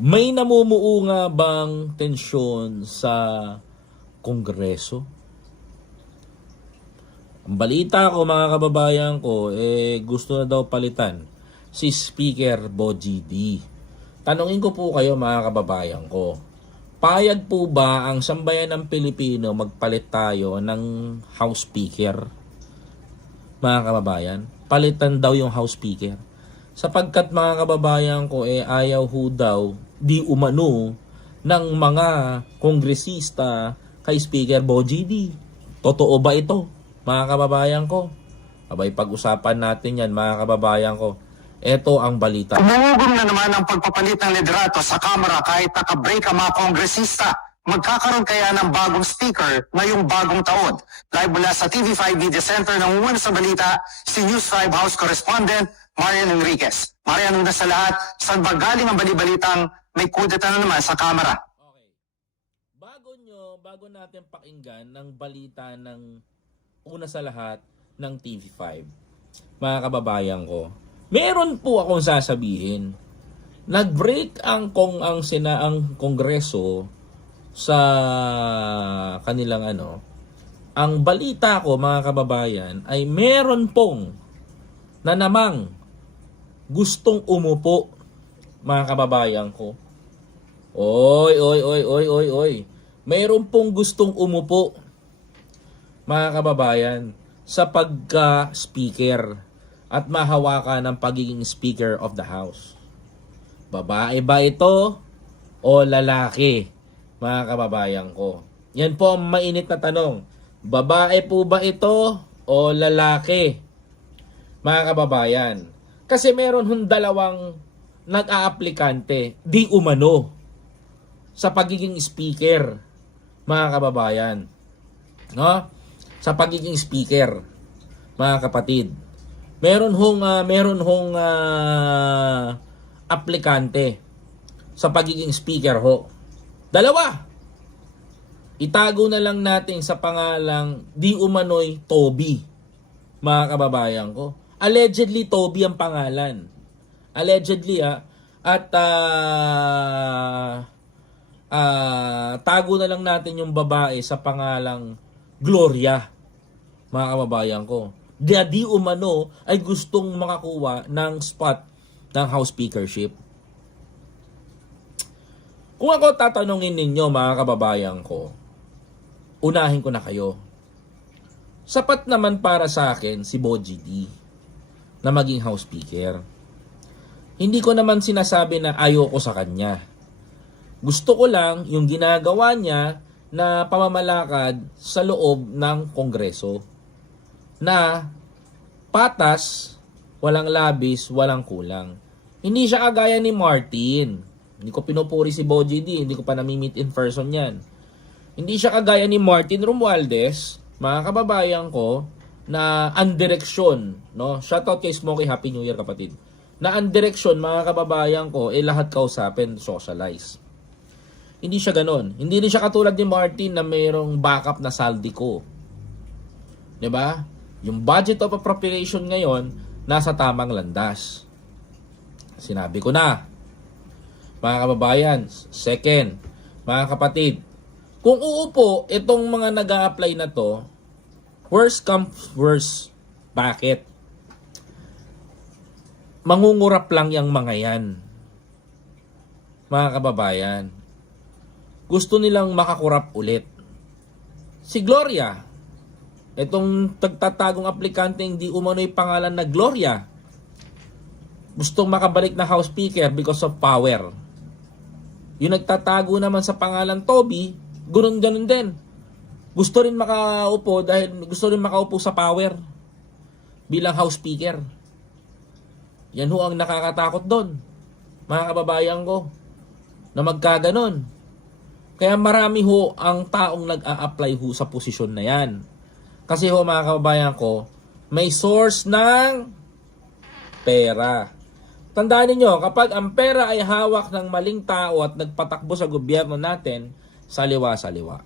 May namumuo nga bang tensyon sa Kongreso? Ang balita ko mga kababayan ko, gusto na daw palitan si Speaker Bogie D. Tanungin ko po kayo mga kababayan ko, payag po ba ang sambayan ng Pilipino magpalit tayo ng House Speaker? Mga kababayan, palitan daw yung House Speaker. Sapagkat mga kababayan ko, ayaw ho daw di umano ng mga kongresista kay Speaker Bogie D. Totoo ba ito, mga kababayan ko? Abay, pag-usapan natin yan, mga kababayan ko. Ito ang balita. Umugong na naman ang pagpapalit ng liderato sa Kamara kahit nakabreak ang mga kongresista. Magkakaroon kaya ng bagong speaker ngayong bagong taon. Live mula sa TV5 Media Center, nangunguna sa balita si News 5 House Correspondent Marian Enriquez. Marian, una sa lahat, saan ba galing ang balibalitang may kudeta na naman sa Kamara? Okay. Bago natin pakinggan ng balita ng una sa lahat ng TV5, mga kababayan ko, meron po akong sasabihin. Nag-break ang Kongreso sa kanilang Ang balita ko mga kababayan ay meron pong na namang gustong umupo, mga kababayan ko. Oy. Meron pong gustong umupo, mga kababayan, sa pagka-speaker at mahawakan ng pagiging Speaker of the House. Babae ba ito o lalaki, mga kababayan ko? Yan po ang mainit na tanong. Babae po ba ito o lalaki, mga kababayan? Kasi meron hong dalawang nag-aaplikante, di umano, sa pagiging speaker, mga kababayan. No? Sa pagiging speaker, mga kapatid. Meron hong aplikante sa pagiging speaker ho. Dalawa. Itago na lang natin sa pangalang di umano'y Toby, mga kababayan ko. Allegedly, Toby ang pangalan. Allegedly, at tago na lang natin yung babae sa pangalang Gloria, mga kababayan ko. Di umano ay gustong makakuha ng spot ng House Speakership. Kung ako tatanungin ninyo, mga kababayan ko, unahin ko na kayo. Sapat naman para sa akin si Bogie D na maging House Speaker. Hindi ko naman sinasabi na ayoko sa kanya. Gusto ko lang yung ginagawa niya na pamamalakad sa loob ng Kongreso na patas, walang labis, walang kulang. Hindi siya kagaya ni Martin. Hindi ko pinupuri si Bogie D, hindi ko pa nami-meet in person yan. Hindi siya kagaya ni Martin Romualdez, mga kababayan ko, na ang direksyon, no? Shoutout kay Smokey, Happy New Year kapatid. Na ang direksyon, mga kababayan ko, lahat kausapin, socialize. Hindi siya ganon. Hindi rin siya katulad ni Martin na mayroong backup na saldi-ko. 'Di ba? Yung budget of appropriation ngayon nasa tamang landas. Sinabi ko na. Mga kababayan, second, mga kapatid, kung uupo itong mga nag-a-apply na to, worst comes worst. Bakit? Mangungurap lang yung mga yan. Mga kababayan, gusto nilang makakurap ulit. Si Gloria, itong tagtatagong aplikante hindi umano'y pangalan na Gloria, gustong makabalik na House Speaker because of power. Yung nagtatago naman sa pangalan Toby, ganun din. Gusto rin makaupo dahil gusto rin makaupo sa power bilang House Speaker. Yan ho ang nakakatakot doon, mga kababayan ko, na magkaganon. Kaya marami ho ang taong nag-a-apply ho sa posisyon na yan. Kasi ho mga kababayan ko, may source ng pera. Tandaan niyo, kapag ang pera ay hawak ng maling tao at nagpatakbo sa gobyerno natin, saliwa-saliwa.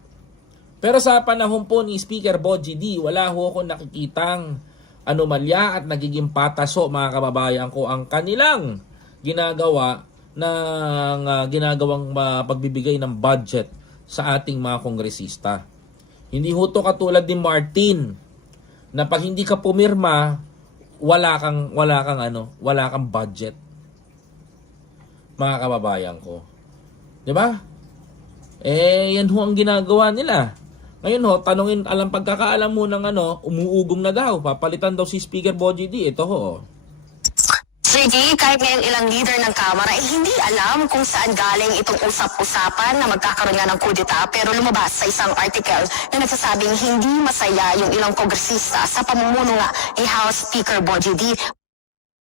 Pero sa panahon po ni Speaker Bogie D, wala ho ako nakikitang anomalya at nagiging pataso, mga kababayan ko, ang kanilang ginagawa ng ginagawang pagbibigay ng budget sa ating mga kongresista. Hindi ho to katulad ni Martin na pag hindi ka pumirma, wala kang budget. Mga kababayan ko. 'Di ba? Yan ho ang ginagawa nila. Ngayon ho, tanungin, pagkakaalam mo ng umuugong na daw, papalitan daw si Speaker Bogie D. Ito ho. Sir G, kahit ngayon ilang leader ng Kamara hindi alam kung saan galing itong usap-usapan na magkakaroon nga ng kudeta, pero lumabas sa isang article na nagsasabing hindi masaya yung ilang kongresista sa pamumuno nga ni House Speaker Bogie D.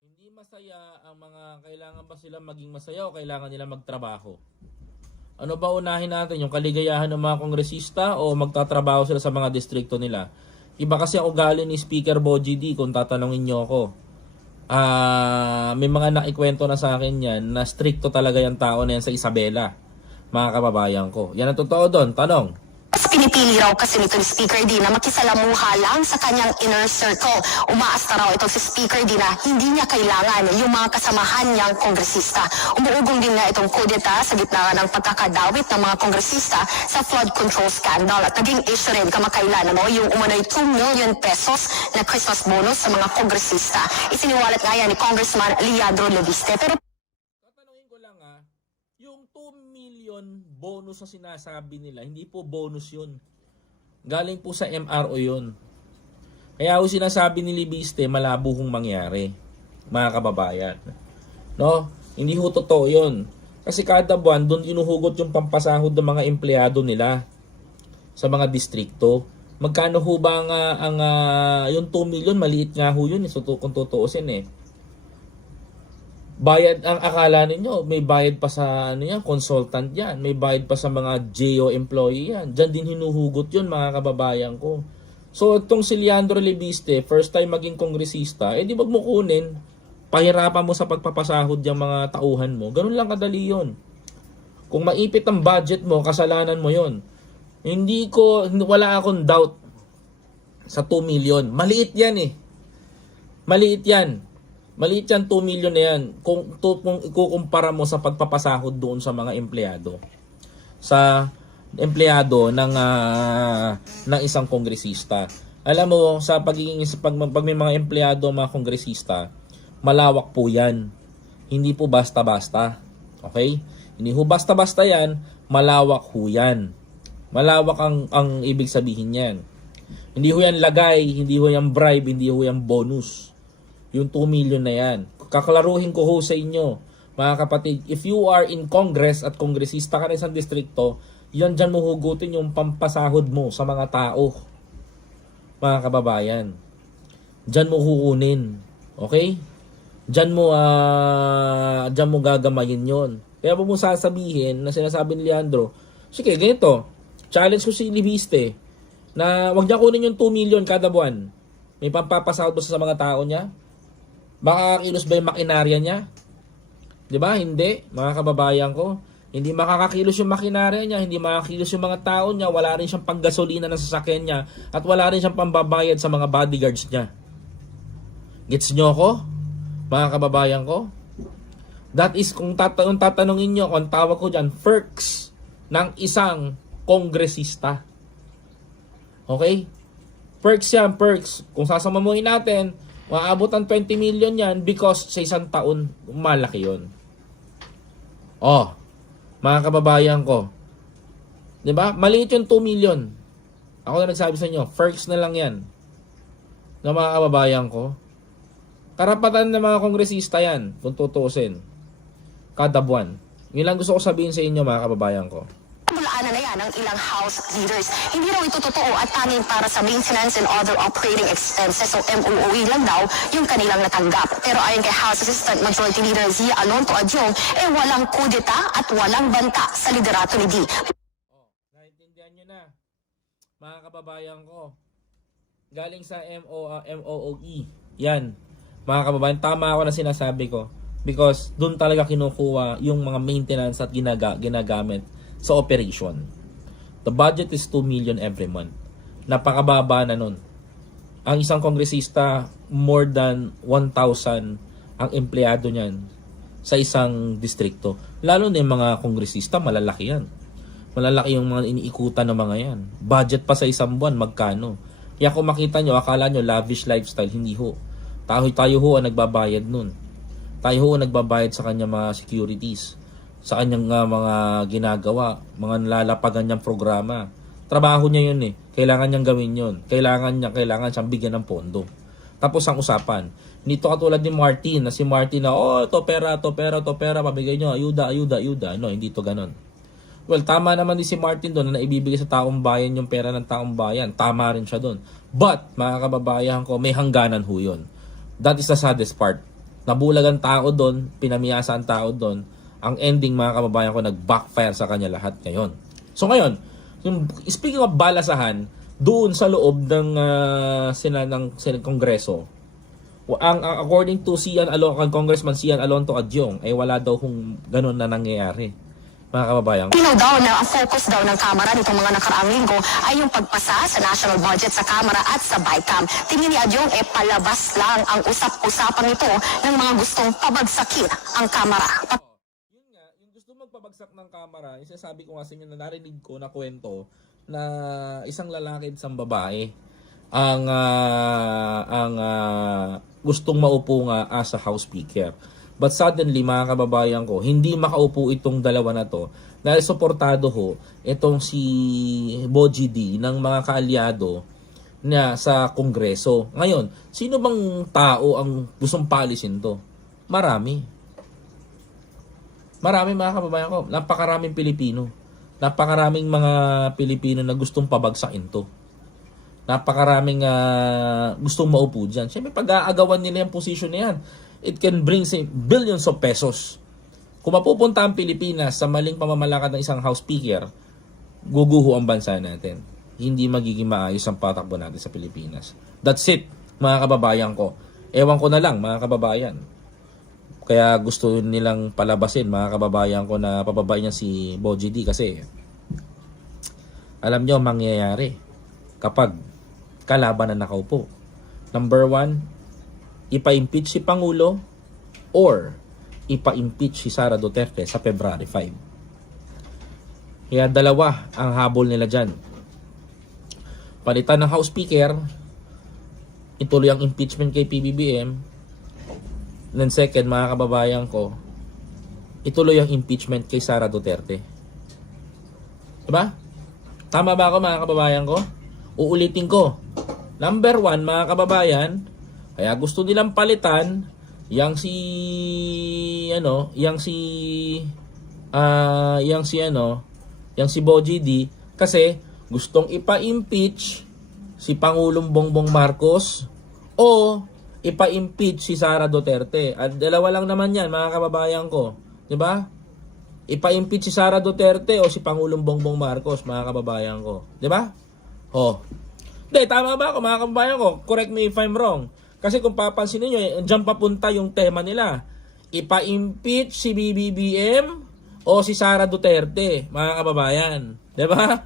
Hindi masaya ang mga, kailangan ba sila maging masaya o kailangan nila magtrabaho? Ano ba unahin natin? Yung kaligayahan ng mga kongresista o magtatrabaho sila sa mga distrikto nila? Iba kasi ang ugali ni Speaker Bogie D kung tatanungin nyo ako. May mga naikwento na sa akin yan na stricto talaga yung tao na yan sa Isabela, mga kababayan ko. Yan ang totoo doon. Tanong. Mas pinipili raw kasi nito ni Speaker D na makisalamuha lang sa kanyang inner circle. Umaasta raw itong si Speaker D na hindi niya kailangan yung mga kasamahan niyang kongresista. Umuugong din nga itong kudeta sa gitna ng pagkakadawit ng mga kongresista sa flood control scandal. At naging issue rin kamakailan yung umano'y 2 million pesos na Christmas bonus sa mga kongresista. Isiniwalat nga yan ni Congressman Leandro Leviste. Pero Tatanungin ko lang yung 2 million bonus na sinasabi nila, hindi po bonus yun. Galing po sa MRO yun. Kaya ho sinasabi ni Leviste, malabo hong mangyari, mga kababayan. No? Hindi ho totoo yun. Kasi kada buwan, doon inuhugot yung pampasahod ng mga empleyado nila sa mga distrikto. Magkano ho ba yung 2 million? Maliit nga ho yun, kung tutuusin Bayad, ang akala ninyo, may bayad pa sa consultant yan, may bayad pa sa mga GO employee yan. Diyan din hinuhugot yun, mga kababayan ko. So, itong si Leandro Leviste, first time maging kongresista, di wag mo kunin, pahirapan mo sa pagpapasahod yung mga tauhan mo. Ganun lang kadali yun. Kung maipit ang budget mo, kasalanan mo yun. Wala akong doubt sa 2 million. Maliit yan Maliit yan. Maliit yan, 2 million na yan. Kung ikukumpara mo sa pagpapasahod doon sa mga empleyado. Sa empleyado ng isang kongresista. Alam mo, sa pag may mga empleyado, mga kongresista, malawak po yan. Hindi po basta-basta. Okay? Hindi ho basta-basta yan, malawak ho yan. Malawak ang ibig sabihin yan. Hindi ho yan lagay, hindi ho yan bribe, hindi ho yan bonus. Yung 2 million na yan. Kaklaruhin ko ho sa inyo, mga kapatid, if you are in Congress at kongresista ka na isang distrikto, yan dyan mo hugutin yung pampasahod mo sa mga tao. Mga kababayan. Dyan mo hukunin. Okay? Dyan mo gagamayin yon. Kaya mo sasabihin na sinasabi ni Leandro, sige, ganito, challenge ko si Leviste na wag niya kunin yung 2 million kada buwan. May pampapasahod ba sa mga tao niya? Makakakilos ba yung makinarya niya? Di ba? Hindi. Mga kababayan ko. Hindi makakakilos yung makinarya niya. Hindi makakakilos yung mga tao niya. Wala rin siyang panggasolina ng sasakyan niya. At wala rin siyang pambabayad sa mga bodyguards niya. Gets nyo ko? Mga kababayan ko? That is, kung tatanungin nyo, kung tawag ko dyan, perks ng isang kongresista. Okay? Perks yan, perks. Kung sasamamuhin natin, maabot ang 20 million yan because sa isang taon, malaki yun. Mga kababayan ko. 'Di ba? Maliit yung 2 million. Ako na nagsabi sa inyo, perks na lang yan. Na mga kababayan ko. Karapatan ng mga kongresista yan, kung tutuusin. Kada buwan. Yun lang gusto ko sabihin sa inyo, mga kababayan ko. Bulaanan na yan ng ilang House leaders. Hindi raw ito totoo at tanging para sa maintenance and other operating expenses o MOOE lang daw yung kanilang natanggap. Pero ayon kay House Assistant Majority Leader Zia Alonto Adjong, walang kudeta at walang banta sa liderato ni D. Naintindihan nyo na, mga kababayan ko. Galing sa MOOE. Yan. Mga kababayan, tama ako na sinasabi ko. Because doon talaga kinukuha yung mga maintenance at ginagamit sa operation. The budget is 2 million every month. Napakababa na nun. Ang isang kongresista, more than 1,000 ang empleyado niyan sa isang distrikto. Lalo na yung mga kongresista, malalaki yan. Malalaki yung mga iniikutan ng mga yan. Budget pa sa isang buwan, magkano? Kaya kung makita nyo, akala nyo lavish lifestyle, hindi ho. Tayo ho ang nagbabayad nun. Tayo ho ang nagbabayad sa kanyang mga securities, sa kanyang mga ginagawa, mga nalalapagan niyang programa. Trabaho niya yun eh. Kailangan niyang gawin yun. Kailangan siyang bigyan ng pondo. Tapos ang usapan. Nito katulad ni Martin, na si Martin na, to pera, pabigay nyo, ayuda. No, hindi to ganon. Well, tama naman din si Martin doon na naibibigay sa taong bayan yung pera ng taong bayan. Tama rin siya doon. But, mga kababayan ko, may hangganan ho yun. That is the saddest part. Nabulag ang tao doon, pinamiyasa ang tao doon. Ang ending, mga kababayan ko, nag-backfire sa kanya lahat ngayon. So ngayon, speaking of balasahan, doon sa loob ng Kongreso, according to Congressman Sian Alonto Adyong, ay wala daw kung ganun na nangyayari. Mga kababayan. Pinaw daw na ang focus daw ng Kamara nitong mga nakaraang linggo ay yung pagpasa sa national budget sa Kamara at sa BICAM. Tingin ni Adyong palabas lang ang usap-usapang ito ng mga gustong pabagsakin ang Kamara. Yun nga, yung gusto magpabagsak ng Kamara, isasabi ko nga sa inyo na narinig ko na kwento na isang lalaki at isang babae ang gustong maupo nga as a House Speaker. But suddenly, mga kababayan ko, hindi makaupo itong dalawa na to dahil suportado ho itong si Boji D ng mga kaalyado na sa Kongreso. Ngayon, sino bang tao ang gustong palisin to? Marami. Marami, mga kababayan ko. Napakaraming Pilipino. Napakaraming mga Pilipino na gustong pabagsakin to. Napakaraming gustong maupo dyan. Siyempre, pag-aagawan nila yung position na yan, it can bring billions of pesos. Kung mapupunta ang Pilipinas sa maling pamamalakad ng isang House Speaker, guguho ang bansa natin. Hindi magiging maayos ang patakbo natin sa Pilipinas. That's it, mga kababayan ko. Ewan ko na lang, mga kababayan. Kaya gusto nilang palabasin, mga kababayan ko, na pababayan niya si Boji D kasi alam nyo mangyayari kapag kalaban na nakaupo. Number 1, ipa-impeach si Pangulo or ipa-impeach si Sara Duterte sa February 5. Kaya dalawa ang habol nila dyan. Palitan ng House Speaker, ituloy ang impeachment kay PBBM. Then second, mga kababayan ko, ituloy ang impeachment kay Sara Duterte. Diba? Tama ba ako, mga kababayan ko? Uulitin ko. Number 1, mga kababayan, kaya gusto nilang palitan yang si Boji D kasi gustong ipa-impeach si Pangulong Bongbong Marcos o ipa-impeach si Sara Duterte. At dalawa lang naman 'yan, mga kababayan ko, 'di ba? Ipa-impeach si Sara Duterte o si Pangulong Bongbong Marcos, mga kababayan ko, 'di ba? Hindi, tama ba ako, mga kababayan ko? Correct me if I'm wrong. Kasi kung papansin niyo, diyan papunta yung tema nila. Ipa-impeach si BBBM o si Sara Duterte, mga kababayan. 'Di ba?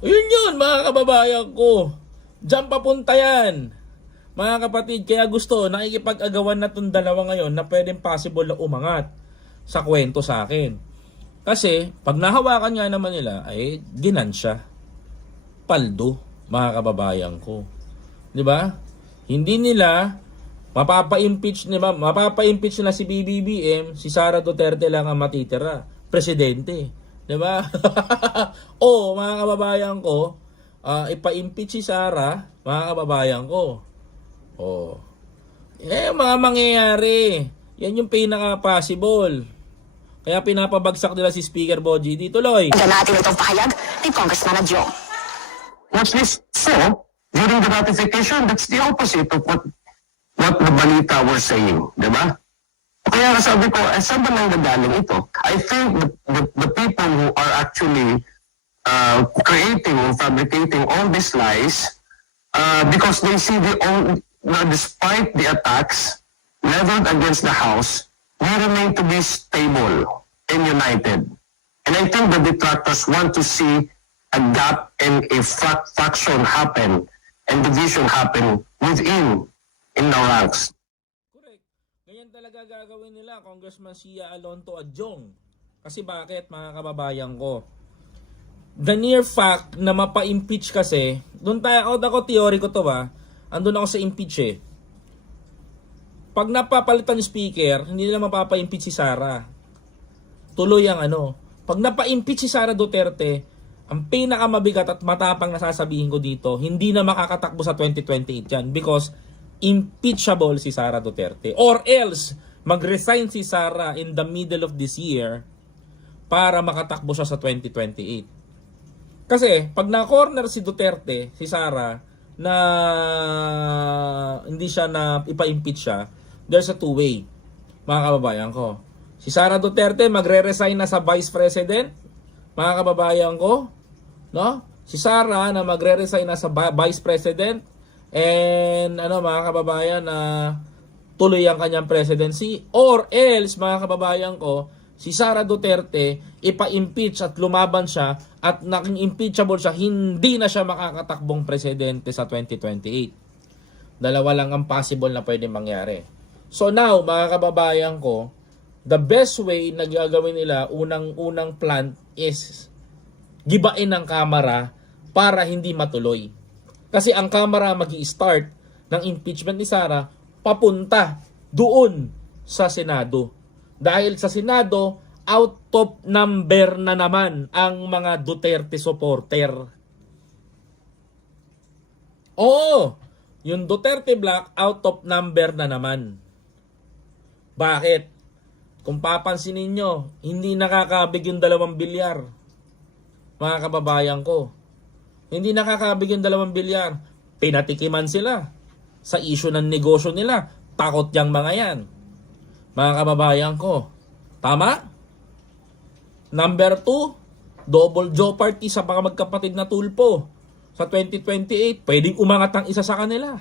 Yun, mga kababayan ko. Diyan papunta yan. Mga kapatid, kaya gusto, nakikipag-agawan na itong dalawa ngayon na pwedeng possible na umangat sa kwento sa akin. Kasi, pag nahawakan nga naman nila, ay ginansya. Paldo, mga kababayan ko. 'Di ba? Hindi nila mapapa-impeach nila si BBBM, si Sara Duterte lang ang matitira. Presidente. 'Di ba? O, mga kababayan ko, ipa-impeach si Sara, mga kababayan ko. Mga mangyayari. Yan yung pinaka-possible. Kaya pinapabagsak nila si Speaker Boji D. Tuloy. Tignan natin itong pahayag ni Congressman Adyong. What's this? So, during the ratification, that's the opposite of what the balita were saying, di ba? Kaya sabi ko, saan ba nanggagaling ito? I think the people who are actually creating and fabricating all these lies, because they see despite the attacks leveled against the House, we remain to be stable and united. And I think the detractors want to see a gap and a faction happen and division happen within in the ranks. Correct. Ganyan talaga gagawin nila, Congressman Sia Alonto Adjong. Kasi bakit, mga kababayan ko? The near fact na mapa-impeach kasi, doon tayo, ako theory ko to ba, andun ako sa impeach eh. Pag napapalitan yung speaker, hindi nila mapapa-impeach si Sara. Tuloy ang ano. Pag napa-impeach si Sara Duterte, ang pinakamabigat at matapang na sasabihin ko dito, hindi na makakatakbo sa 2028 yan because impeachable si Sara Duterte. Or else, mag-resign si Sara in the middle of this year para makatakbo siya sa 2028. Kasi, pag na-corner si Duterte, si Sara, na hindi siya na ipa-impeach siya, there's a two-way, mga kababayan ko. Si Sara Duterte magre-resign na sa Vice President, mga kababayan ko, no? Si Sara na magre-resign na sa Vice President, and mga kababayan na tuloy ang kanyang presidency, or else, mga kababayan ko, si Sara Duterte ipa-impeach at lumaban siya at naging impeachable siya, hindi na siya makakatakbong presidente sa 2028. Dalawa lang ang possible na pwede mangyari. So now, mga kababayan ko, the best way na gagawin nila, unang plan is gibain ng Kamara para hindi matuloy. Kasi ang Kamara magi-start ng impeachment ni Sara papunta doon sa Senado. Dahil sa Senado, out of number na naman ang mga Duterte supporter. Oo, yung Duterte block, out of number na naman. Bakit? Kung papansin ninyo, hindi nakakabig yung 2 bilyar. Mga kababayan ko. Hindi nakakabig yung 2 bilyar. Pinatikiman sila sa issue ng negosyo nila. Takot yang mga yan. Mga kababayan ko. Tama? Number 2, double jeopardy sa mga magkapatid na tulpo. Sa 2028, pwedeng umangat ang isa sa kanila.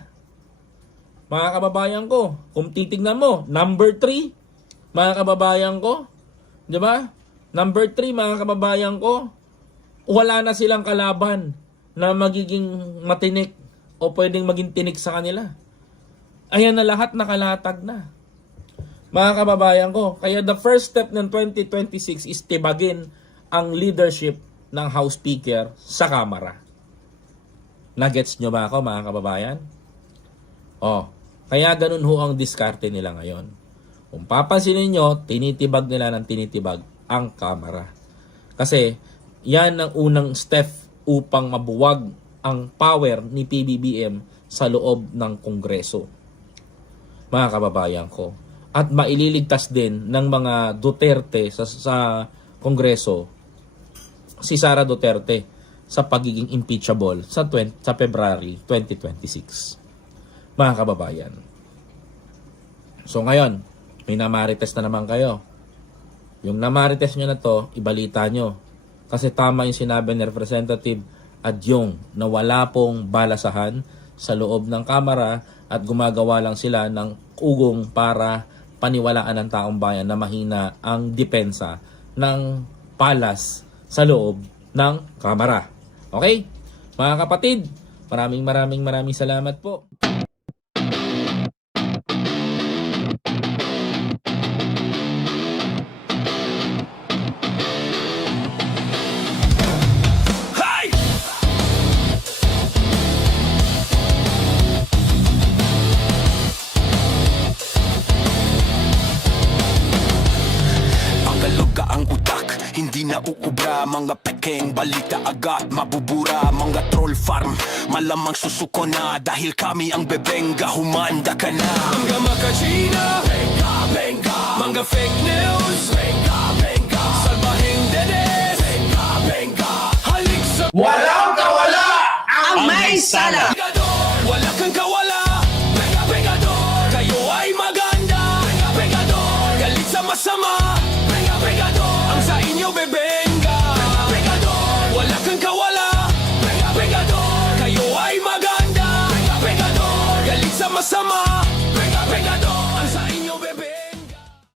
Mga kababayan ko, kung titignan mo, number 3, mga kababayan ko, di ba? Number 3, mga kababayan ko, wala na silang kalaban na magiging matinik o pwedeng maging tinik sa kanila. Ayan na lahat nakalatag na. Mga kababayan ko, kaya the first step ng 2026 is tibagin ang leadership ng House Speaker sa Kamara. Nagets nyo ba ako, mga kababayan? Kaya ganun ho ang diskarte nila ngayon. Kung papansinin nyo, tinitibag nila ng tinitibag ang Kamara. Kasi yan ang unang step upang mabuwag ang power ni PBBM sa loob ng Kongreso. Mga kababayan ko. At maililigtas din ng mga Duterte sa Kongreso si Sara Duterte sa pagiging impeachable sa February 2026. Mga kababayan. So ngayon, may namarites na naman kayo. Yung namarites nyo na to, ibalita nyo. Kasi tama yung sinabi ni Representative Adjong na wala pong balasahan sa loob ng Kamara at gumagawa lang sila ng ugong para paniwalaan ng taong bayan na mahina ang depensa ng palas sa loob ng Kamara. Okay? Mga kapatid, maraming salamat po. Hindi na uubra, mga pekeng balita agad mabubura. Mga troll farm, malamang susuko na. Dahil kami ang bebenga, humanda ka na. Mga makachina, benga, benga. Mga fake news, benga, benga. Salbahing dedes, benga, benga. Halik sa Walang kawala ang may sala!